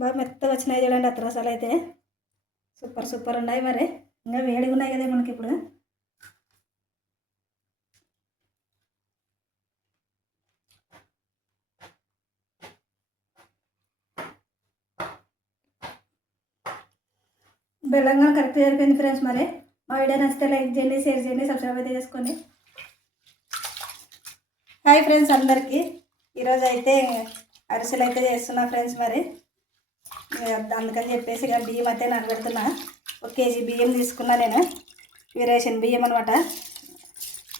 బాగా మెత్తగా వచ్చినాయి చూడండి అత్రసాలు అయితే సూపర్ సూపర్ ఉన్నాయి. మరి ఇంకా వేడిగా ఉన్నాయి కదా మనకి ఇప్పుడు. బెల్లంగా కరెక్ట్ జరిపోయింది ఫ్రెండ్స్. మరి మా వీడియో నచ్చితే లైక్ చేయండి, షేర్ చేయండి, సబ్స్క్రైబ్ అయితే చేసుకోండి. హాయ్ ఫ్రెండ్స్ అందరికీ. ఈరోజు అయితే అరిసెలు అయితే చేస్తున్నా ఫ్రెండ్స్. మరి అందుకని చెప్పేసి ఇక బియ్యం అయితే నానబెడుతున్నా. 1 కేజీ బియ్యం తీసుకున్నా నేను. ఇవి రేషన్ బియ్యం అనమాట.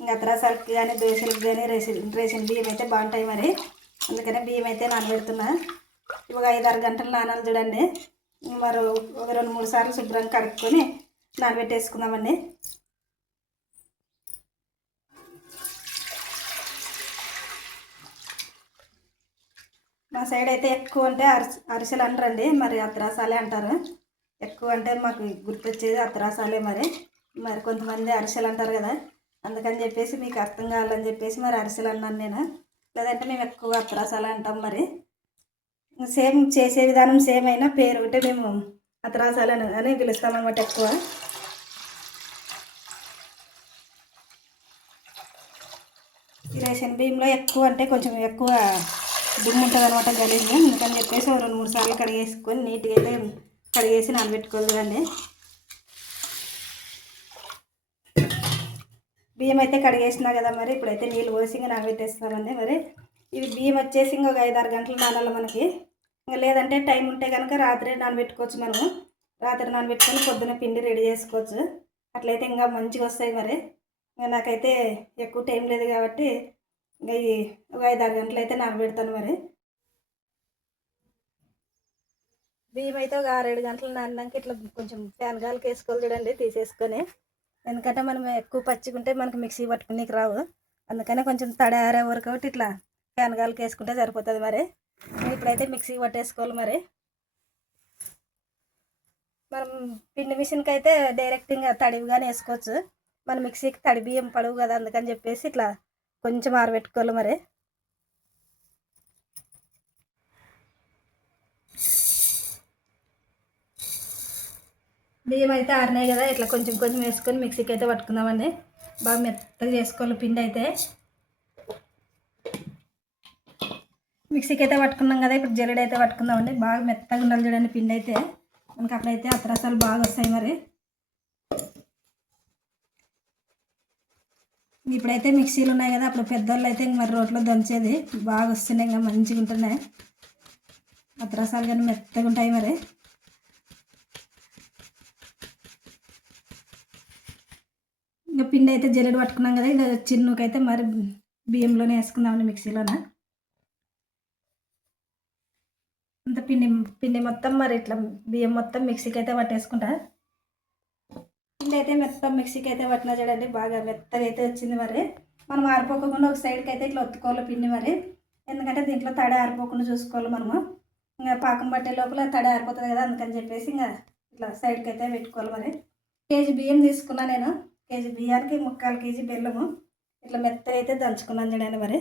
ఇంకా అత్రాసాలకి కానీ దోశలకు కానీ రేషన్ బియ్యం అయితే బాగుంటాయి. మరి అందుకనే బియ్యం అయితే నానబెడుతున్నా. ఒక 5-6 గంటలు నానాలి చూడండి. మరి ఒక 2-3 సార్లు శుభ్రంగా కడుక్కొని నానబెట్టేసుకుందామండి. మా సైడ్ అయితే ఎక్కువ అంటే అరిసెలు అంటారండి, మరి అత్రాసాలే అంటారు. ఎక్కువ అంటే మాకు గుర్తొచ్చేది అత్రాసాలే. మరి కొంతమంది అరిసెలు అంటారు కదా, అందుకని చెప్పేసి మీకు అర్థం కావాలని చెప్పేసి మరి అరిసెలు అన్నాను నేను. లేదంటే మేము ఎక్కువ అత్రాసాలే అంటాం. మరి సేమ్ చేసే విధానం సేమ్ అయినా పేరు ఒకటే, మేము అత్రాసాలు అని పిలుస్తామన్నమాట ఎక్కువ. ఈ రేషన్ బియ్యంలో ఎక్కువ అంటే కొంచెం ఎక్కువ దుమ్ము ఉంటుంది అనమాట, గలీజ్గా. అందుకని చెప్పేసి 2-3 సార్లు కడిగేసుకొని నీట్గా అయితే కడిగేసి నానబెట్టుకోవాలి కదండి. బియ్యం అయితే కడిగేసినా కదా, మరి ఇప్పుడైతే నీళ్ళు పోసి ఇంకా నానబెట్టేస్తామండి. మరి ఇవి బియ్యం వచ్చేసి ఇంకొక 5-6 గంటలు నానాలి మనకి. ఇంకా లేదంటే టైం ఉంటే కనుక రాత్రి నానబెట్టుకోవచ్చు. మనము రాత్రి నానబెట్టుకొని పొద్దున పిండి రెడీ చేసుకోవచ్చు. అట్లయితే ఇంకా మంచిగా వస్తాయి. మరి ఇంకా నాకైతే ఎక్కువ టైం లేదు కాబట్టి ఇంకా ఒక 5-6 గంటలు అయితే నానబెడతాను. మరి బియ్యం అయితే ఒక 6-7 గంటలు నానినాక ఇట్లా కొంచెం ఫ్యాన్ గాలికి వేసుకోవాలి చూడండి, తీసేసుకొని. ఎందుకంటే మనం ఎక్కువ పచ్చిగుంటే మనకి మిక్సీ పట్టుకునేకి రావు. అందుకనే కొంచెం తడి ఆరే వరకు ఒకటి ఇట్లా ఫ్యాన్ గాలికి వేసుకుంటే సరిపోతుంది. మరి ఇప్పుడైతే మిక్సీ పట్టేసుకోవాలి. మరి మనం పిండి మిషన్కి అయితే డైరెక్ట్ ఇంకా తడివిగానే వేసుకోవచ్చు. మన మిక్సీకి తడి బియ్యం పడవు కదా, అందుకని చెప్పేసి ఇట్లా కొంచెం ఆరబెట్టుకోవాలి. మరి బియ్యం అయితే ఆరినాయి కదా, ఇట్లా కొంచెం కొంచెం వేసుకొని మిక్సీకి అయితే పట్టుకుందామండి. బాగా మెత్తగా చేసుకోవాలి పిండి అయితే. మిక్సీకి అయితే పట్టుకున్నాం కదా, ఇప్పుడు జల్లెడ అయితే పట్టుకుందామండి. బాగా మెత్తగా ఉండాలి చూడండి పిండి అయితే, మనకి అప్పుడైతే అత్రసాలు బాగా వస్తాయి. మరి ఇప్పుడైతే మిక్సీలు ఉన్నాయి కదా, అప్పుడు పెద్దోళ్ళు అయితే ఇంక మరి రోట్లో దంచేది బాగా వస్తున్నాయి, ఇంకా మంచిగా ఉంటున్నాయి అత్రసాలు. కానీ మెత్తగా ఉంటాయి. మరి ఇంకా పిండి అయితే జల్లెడ పట్టుకున్నాం కదా, ఇంకా చిన్నుకైతే మరి బియ్యంలోనే వేసుకుందామండి, మిక్సీలోనే. అంత పిండి మొత్తం మరి ఇట్లా బియ్యం మొత్తం మిక్సీకి అయితే పట్టేసుకుంటా. పిండి అయితే మొత్తం మిక్సీకి అయితే పట్టినా చూడండి, బాగా మెత్తగా అయితే వచ్చింది. మరి మనం ఆరిపోకుండా ఒక సైడ్కి అయితే ఇట్లా ఒత్తుకోవాలి పిండి. మరి ఎందుకంటే దీంట్లో తడి ఆరిపోకుండా చూసుకోవాలి మనము. ఇంకా పాకం పట్టే లోపల తడి ఆరిపోతుంది కదా, అందుకని చెప్పేసి ఇంకా ఇట్లా సైడ్కి అయితే పెట్టుకోవాలి. మరి కేజీ బియ్యం తీసుకున్నా నేను. కేజీ బియ్యానికి 3/4 కేజీ బెల్లము ఇట్లా మెత్తగా అయితే దంచుకున్నాను చూడండి. మరి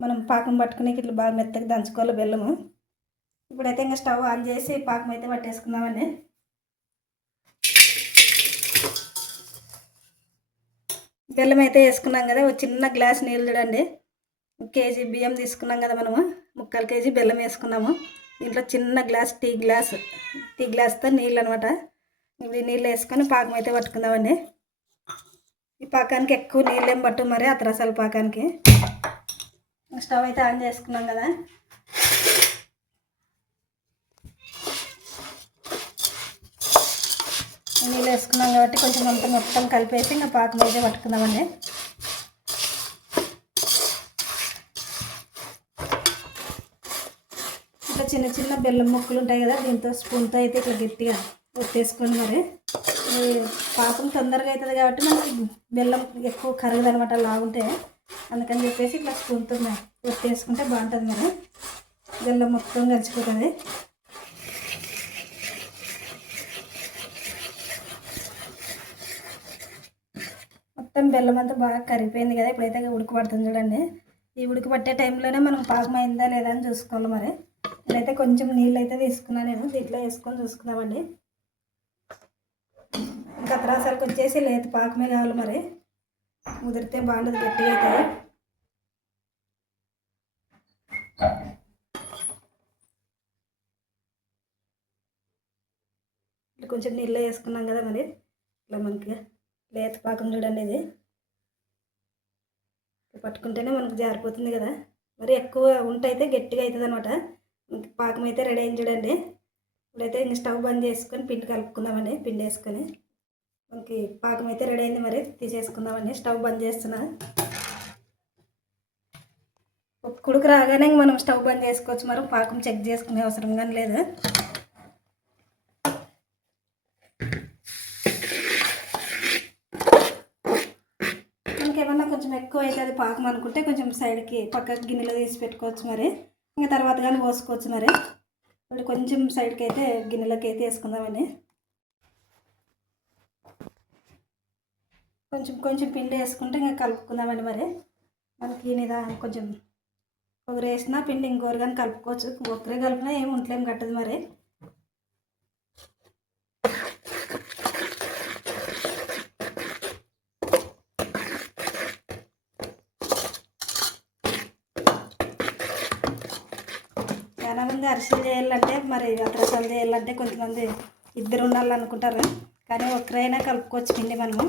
మనం పాకం పట్టుకుని ఇట్లా బాగా మెత్తగా దంచుకోవాలి బెల్లము. ఇప్పుడైతే ఇంకా స్టవ్ ఆన్ చేసి పాకం అయితే పట్టేసుకుందామండి. బెల్లం అయితే వేసుకున్నాం కదా, ఒక చిన్న గ్లాస్ నీళ్ళు చూడండి. కేజీ బియ్యం తీసుకున్నాం కదా మనము, 3/4 కేజీ బెల్లం వేసుకున్నాము. దీంట్లో చిన్న గ్లాస్ టీ గ్లాస్తో నీళ్ళు అనమాట. ఇప్పుడు ఈ నీళ్ళు వేసుకొని పాకం అయితే పట్టుకుందామండి. ఈ పాకానికి ఎక్కువ నీళ్ళు ఏం పట్టు, మరి అత్రసాల పాకానికి. స్టవ్ అయితే ఆన్ చేసుకున్నాం కదా, నీళ్ళు వేసుకున్నాం కాబట్టి కొంచెం అంతా మొత్తం కలిపేసి ఇంకా పాకం అయితే పట్టుకుందామండి. ఇట్లా చిన్న చిన్న బెల్లం ముక్కలు ఉంటాయి కదా, దీంతో స్పూన్తో అయితే ఇట్లా గట్టిగా ఒత్తేసుకొని మరి పాకం తొందరగా అవుతుంది కాబట్టి మనకి బెల్లం ఎక్కువ కరగదు అనమాట లాగుంటే. అందుకని చెప్పేసి ఇట్లా స్పూన్తో ఒత్తేసుకుంటే బాగుంటుంది. మరి బెల్లం మొత్తం కలిసిపోతుంది. మొత్తం బెల్లం అంతా బాగా కరిగిపోయింది కదా, ఇప్పుడైతే ఉడకబడుతుంది చూడండి. ఈ ఉడకబట్టే టైంలోనే మనం పాకం అయిందా లేదా అని చూసుకోవాలి. మరి ఇదైతే కొంచెం నీళ్ళు అయితే తీసుకున్నాను నేను, దీంట్లో వేసుకొని చూసుకుందామండి. ఇంకా అత్రాసాలకు వచ్చేసి లేత పాకమే కావాలి మరి, ముదిరితే బాగుండదు, గట్టిగా అవుతుంది. ఇట్లా కొంచెం నీళ్ళు వేసుకున్నాం కదా మరి, ఇట్లా మనకి లేత పాకం చూడండి, ఇది పట్టుకుంటేనే మనకు జారిపోతుంది కదా. మరి ఎక్కువ ఉంటైతే గట్టిగా అవుతుంది అనమాట. పాకం అయితే రెడీ అయింది చూడండి. ఇప్పుడైతే ఇంక స్టవ్ బంద్ చేసుకొని పిండి కలుపుకుందామండి. పిండి వేసుకొని మనకి పాకం అయితే రెడీ అయింది, మరి తీసేసుకుందామండి. స్టవ్ బంద్ చేస్తున్నా. కుడుకు రాగానే మనం స్టవ్ బంద్ చేసుకోవచ్చు, మరి పాకం చెక్ చేసుకునే అవసరం కానీ లేదు. మనకేమన్నా కొంచెం ఎక్కువ అవుతుంది పాకం అనుకుంటే కొంచెం సైడ్కి పక్కకి గిన్నెలో తీసి పెట్టుకోవచ్చు మరి, ఇంకా తర్వాత కానీ పోసుకోవచ్చు మరి. ఇప్పుడు కొంచెం సైడ్కి అయితే గిన్నెలోకి అయితే వేసుకుందామండి. కొంచెం కొంచెం పిండి వేసుకుంటే ఇంకా కలుపుకుందామండి మరి. మనకి కొంచెం ఒకరు వేసినా పిండి ఇంకొకరు కానీ కలుపుకోవచ్చు, ఒకరే కలిపినా ఏమి ఉంటలేం కట్టదు మరి. చాలా మంది అరిసెలు చేయాలంటే మరి అత్రసాలు చేయాలంటే కొంతమంది ఇద్దరు ఉండాలనుకుంటారు, కానీ ఒకరైనా కలుపుకోవచ్చు పిండి, మనము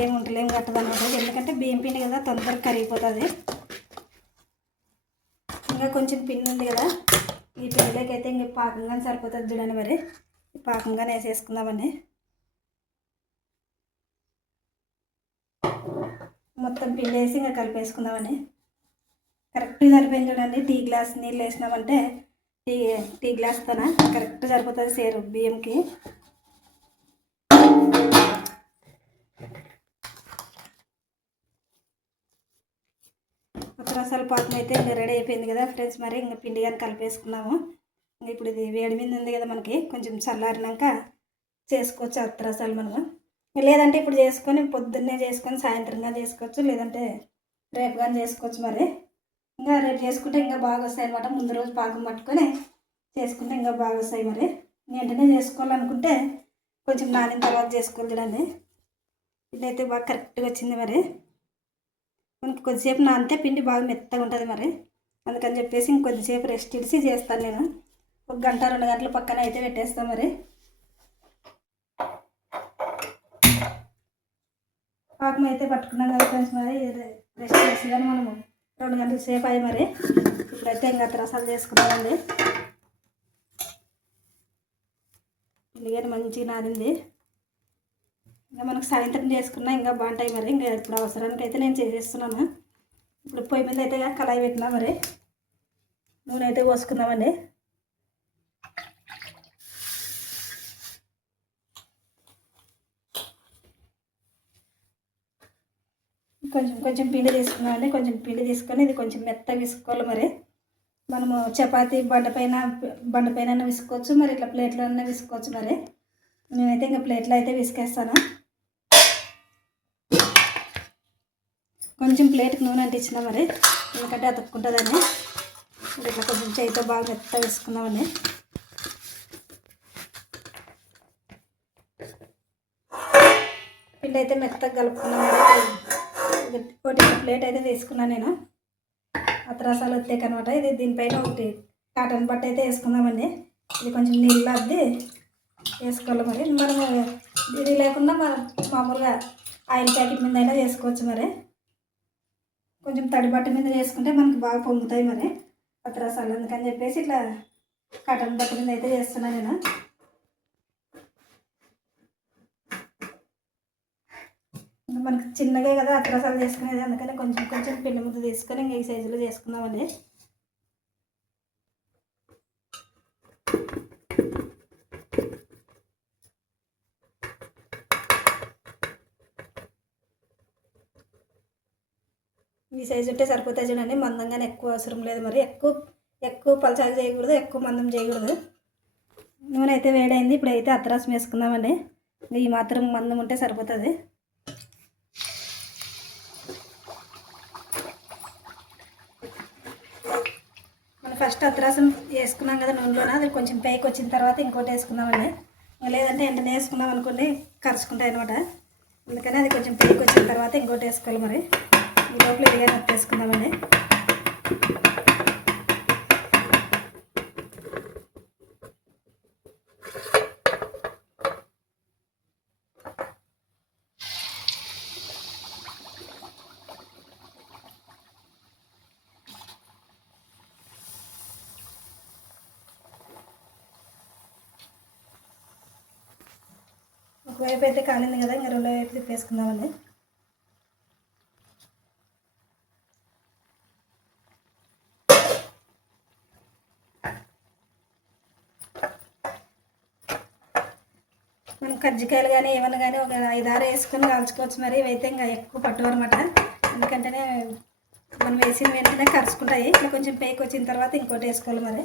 ఏమి ఉంటలేం కట్టదు అనమాట. ఎందుకంటే బియ్యం పిండి కదా, తొందరగా కరిగిపోతుంది. ఇంకా కొంచెం పిండి ఉంది కదా, ఈ పిండిలోకి అయితే ఇంక పాకంగానే సరిపోతుంది చూడండి మరి. పాకంగానే వేసేసుకుందామండి. మొత్తం పిండి వేసి ఇంకా కలిపేసుకుందామండి. కరెక్ట్గా సరిపోయింది చూడండి. టీ గ్లాస్ నీళ్ళు వేసినామంటే టీ గ్లాస్తోన కరెక్ట్ సరిపోతుంది సేరు బియ్యంకి. అత్రసాల పాకం అయితే ఇంకా రెడీ అయిపోయింది కదా ఫ్రెండ్స్. మరి ఇంకా పిండి కానీ కలిపేసుకున్నాము. ఇప్పుడు ఇది వేడి మీద ఉంది కదా, మనకి కొంచెం చల్లారినాక చేసుకోవచ్చు అత్రసాలు మనము. లేదంటే ఇప్పుడు చేసుకొని పొద్దున్నే చేసుకొని సాయంత్రంగా చేసుకోవచ్చు, లేదంటే రేపు కానీ చేసుకోవచ్చు మరి. ఇంకా రేపు చేసుకుంటే ఇంకా బాగా వస్తాయి అనమాట. ముందు రోజు పాకం పట్టుకొని చేసుకుంటే ఇంకా బాగా వస్తాయి మరి. వెంటనే చేసుకోవాలనుకుంటే కొంచెం నానిన తర్వాత చేసుకోవాలి చూడండి. ఇదైతే బాగా కరెక్ట్గా వచ్చింది మరి. మనకి కొద్దిసేపు నానితే పిండి బాగా మెత్తగా ఉంటుంది మరి, అందుకని చెప్పేసి ఇంకొద్దిసేపు రెస్ట్ ఇడిసి చేస్తాను నేను. 1 గంట 2 గంటల పక్కన అయితే పెట్టేస్తాను మరి. పాకం అయితే పట్టుకున్నాం కదా ఫ్రెండ్స్, మరి రెస్ట్ చేసి కానీ మనము 2 గంటల సేపు అయ్యి మరి. ఇప్పుడైతే ఇంకా రసాలు చేసుకున్నామండి. పిండి మంచిగా నానింది. ఇంకా మనకు సాయంత్రం చేసుకున్నా ఇంకా బాగుంటాయి మరి. ఇంకా ఇప్పుడు అవసరానికి అయితే నేను చేసేస్తున్నాను. ఇప్పుడు పొయ్యి మీద అయితే కళాయి పెట్టినా మరి, నూనె అయితే పోసుకుందామండి. కొంచెం కొంచెం పిండి తీసుకున్నామండి. కొంచెం పిండి తీసుకొని ఇది కొంచెం మెత్తగా విసుకోవాలి మరి. మనము చపాతీ బండపైన విసుకోవచ్చు మరి, ఇట్లా ప్లేట్లో విసుకోవచ్చు మరి. నేనైతే ఇంకా ప్లేట్లో అయితే విసికేస్తాను. కొంచెం ప్లేట్కి నూనె అంటించిన మరి, ఎందుకంటే అతుక్కుంటుందని. ఇట్లా కొంచెం చేయితో బాగా మెత్తగా వేసుకుందామండి. పిండి అయితే మెత్తగా కలుపుకున్నామండి. ఒకటి ప్లేట్ అయితే తీసుకున్నాను నేను. అత్రసాలు వచ్చాక అనమాట. ఇది దీనిపైన ఒకటి కాటన్ బట్ట అయితే వేసుకుందామండి. ఇది కొంచెం నీళ్ళు అద్ది వేసుకోవాలి మరి. మనము ఇది లేకుండా మనం మామూలుగా ఆయిల్ ప్యాకెట్ మీద అయినా చేసుకోవచ్చు మరి. కొంచెం తడి బట్ట మీద చేసుకుంటే మనకి బాగా పొంగుతాయి మరి అత్రసాలు. అందుకని చెప్పేసి ఇట్లా కాటన్ బట్ట మీద అయితే చేస్తున్నాను నేను. ఇంకా మనకి చిన్నగా కదా అత్రసాలు చేసుకునేది, అందుకని కొంచెం కొంచెం పిండి ముద్ద తీసుకొని ఇంకా ఈ సైజులో చేసుకుందామండి. ఈ సైజు ఉంటే సరిపోతాయి చూడండి. మందంగానే ఎక్కువ అవసరం లేదు మరి. ఎక్కువ పలచాలు చేయకూడదు, ఎక్కువ మందం చేయకూడదు. నూనె అయితే వేడైంది. ఇప్పుడైతే అత్రసం వేసుకుందామండి. ఈ మాత్రం మందం ఉంటే సరిపోతుంది. మన ఫస్ట్ అత్రాసం వేసుకున్నాం కదా నూనెలోన, అది కొంచెం పైకి వచ్చిన తర్వాత ఇంకోటి వేసుకుందామండి. లేదంటే వెంటనే వేసుకున్నాం అనుకోండి కరుచుకుంటాయి అనమాట. అందుకని అది కొంచెం పైకి వచ్చిన తర్వాత ఇంకోటి వేసుకోవాలి. మరి ఈ లోపల ఇదిగా వేసుకుందామండి. ఒకవైపు అయితే కాలింది కదా, ఇంకా రెండో వైపు తిప్పేసుకుందామండి. మనం కజ్జికాయలు కానీ ఏమన్నా కానీ ఒక 5-6 వేసుకొని కాల్చుకోవచ్చు. మరి ఇవైతే ఇంకా ఎక్కువ పట్టు అనమాట. ఎందుకంటేనే మనం వేసిన వెంటనే కరుచుకుంటాయి. ఇట్లా కొంచెం పైకి వచ్చిన తర్వాత ఇంకోటి వేసుకోవాలి. మరి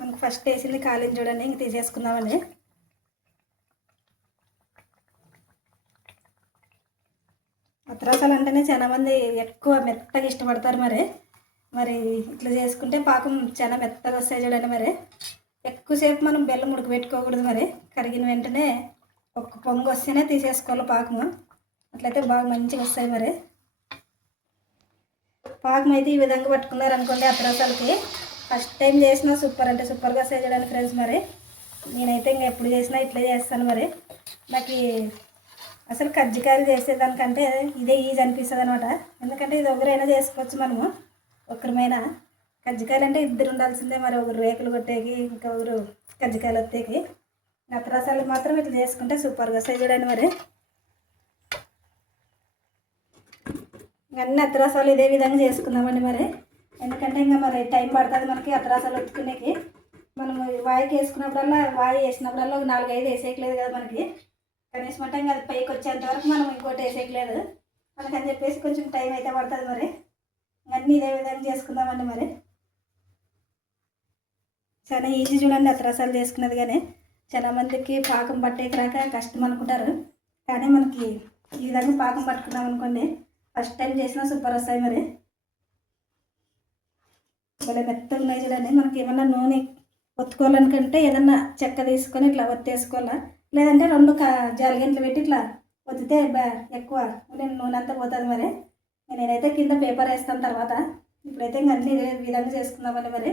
మనకు ఫస్ట్ వేసింది కాలింది చూడండి, ఇంక తీసేసుకుందామండి. అత్రాసాలు అంటేనే చాలా మంది ఎక్కువ మెత్తగా ఇష్టపడతారు. మరి ఇట్లా చేసుకుంటే పాకం చాలా మెత్తగా వస్తాయి చూడండి. మరి ఎక్కువసేపు మనం బెల్లం ఉడక పెట్టుకోకూడదు. మరి కరిగిన వెంటనే ఒక్క పొంగు వస్తేనే తీసేసుకోవాలి పాకము. అట్లయితే బాగా మంచిగా వస్తాయి. మరి పాకం అయితే ఈ విధంగా పట్టుకున్నారు అనుకోండి అత్రాసాలకి. ఫస్ట్ టైం చేసినా సూపర్ అంటే సూపర్గా వస్తాయి చూడండి ఫ్రెండ్స్. మరి నేనైతే ఇంకా ఎప్పుడు చేసినా ఇట్లా చేస్తాను. మరి నాకు అసలు కజ్జికాయలు చేసేదానికంటే ఇదే ఈజీ అనిపిస్తుంది అనమాట. ఎందుకంటే ఇది ఒకరైనా చేసుకోవచ్చు మనము, ఒకరిమైనా. కజ్జికాయలు అంటే ఇద్దరు ఉండాల్సిందే. మరి ఒకరు రేకులు కొట్టేకి, ఇంకా ఒకరు కజ్జికాయలు వత్తేకి. అత్రాసాలు మాత్రం ఇట్లా చేసుకుంటే సూపర్గా వస్తాయి చూడండి. మరి అన్ని అత్రాసాలు ఇదే విధంగా చేసుకుందామండి. మరి ఎందుకంటే ఇంకా మరి టైం పడుతుంది మనకి అత్రాసాలు ఉత్తుకునేకి. మనము వాయికి వేసుకున్నప్పుడల్లా, వాయి వేసినప్పుడల్లా ఒక 4-5 వేసేయట్లేదు కదా మనకి. కనీసం అంటే ఇంకా అది పైకి వచ్చేంత వరకు మనం ఇంకోటి వేసేయట్లేదు మనకని చెప్పేసి కొంచెం టైం అయితే పడుతుంది. మరి అన్నీ ఇదే విధంగా చేసుకుందామండి. మరి చాలా ఈజీ చూడండి అత్రాసాలు చేసుకున్నది. కానీ చాలా మందికి పాకం పట్టేకి రాక కష్టం అనుకుంటారు. కానీ మనకి ఈ విధంగా పాకం పట్టుకున్నాం అనుకోండి, ఫస్ట్ టైం చేసినా సూపర్ వస్తాయి. మరి భలే మెత్తగా ఉన్నాయి చూడండి. మనకి ఏమన్నా నూనె ఒత్తుకోవాలనుకుంటే ఏదన్నా చెక్క తీసుకొని ఇట్లా ఒత్తేసుకోవాలా. లేదంటే 2 జాలిగంటలు పెట్టి ఇట్లా ఒత్తితే ఎక్కువ నూనె అంతా పోతుంది. మరి నేనైతే కింద పేపర్ వేస్తాను తర్వాత. ఇప్పుడైతే ఇంకా అన్ని ఇదే విధంగా చేసుకుందామని. మరి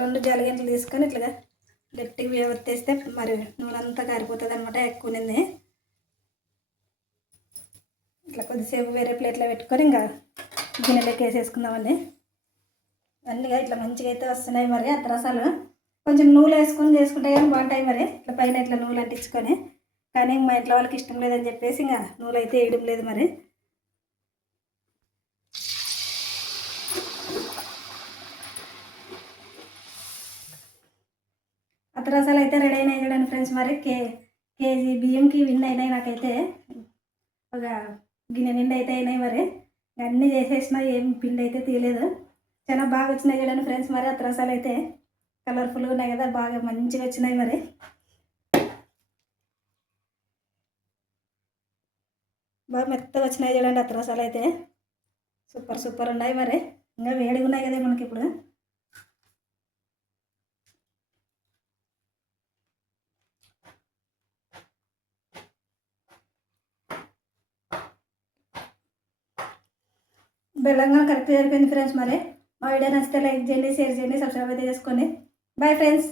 2 జాలిగంటలు తీసుకొని ఇట్లాగా గట్టిగా ఒత్తేస్తే మరి నూనె అంతా కారిపోతుంది అనమాట. ఎక్కువ నింది ఇట్లా కొద్దిసేపు వేరే ప్లేట్లో పెట్టుకొని ఇంకా గిన్నెలోకి వేసేసుకుందామండి. అన్నీ ఇట్లా మంచిగా అయితే వస్తున్నాయి. మరి అత్రాసాలు కొంచెం నూనె వేసుకొని చేసుకుంటే కానీ బాగుంటాయి. మరి ఇట్లా పైన ఇట్లా నూనె అంటించుకొని. కానీ మా ఇంట్లో వాళ్ళకి ఇష్టం లేదని చెప్పేసి ఇంకా నూనె అయితే వేయడం లేదు. మరి అత్రాసాలు అయితే రెడీ అయినాయి చూడండి ఫ్రెండ్స్. మరి కేజీ బియ్యంకి విన్ అయినాయి. నాకైతే ఒక గిన్నె నిండి అయితే అయినాయి. మరి అన్నీ చేసేసినా ఏం పిండి అయితే తీయలేదు. చాలా బాగా వచ్చినాయి చూడండి ఫ్రెండ్స్. మరి అత్రాసాలు అయితే కలర్ఫుల్గా ఉన్నాయి కదా, బాగా మంచిగా వచ్చినాయి. మరి బాగా మెత్తగా వచ్చినాయి చూడండి అత్రాసాలు అయితే సూపర్ ఉన్నాయి. మరి ఇంకా వేడిగా ఉన్నాయి కదా మనకి ఇప్పుడు. బెల్లంగా కరెక్ట్గా సరిపోయింది ఫ్రెండ్స్. మరి మా వీడియో నచ్చితే లైక్ చేయండి, షేర్ చేయండి, సబ్స్క్రైబ్ అయితే చేసుకోండి. Bye friends.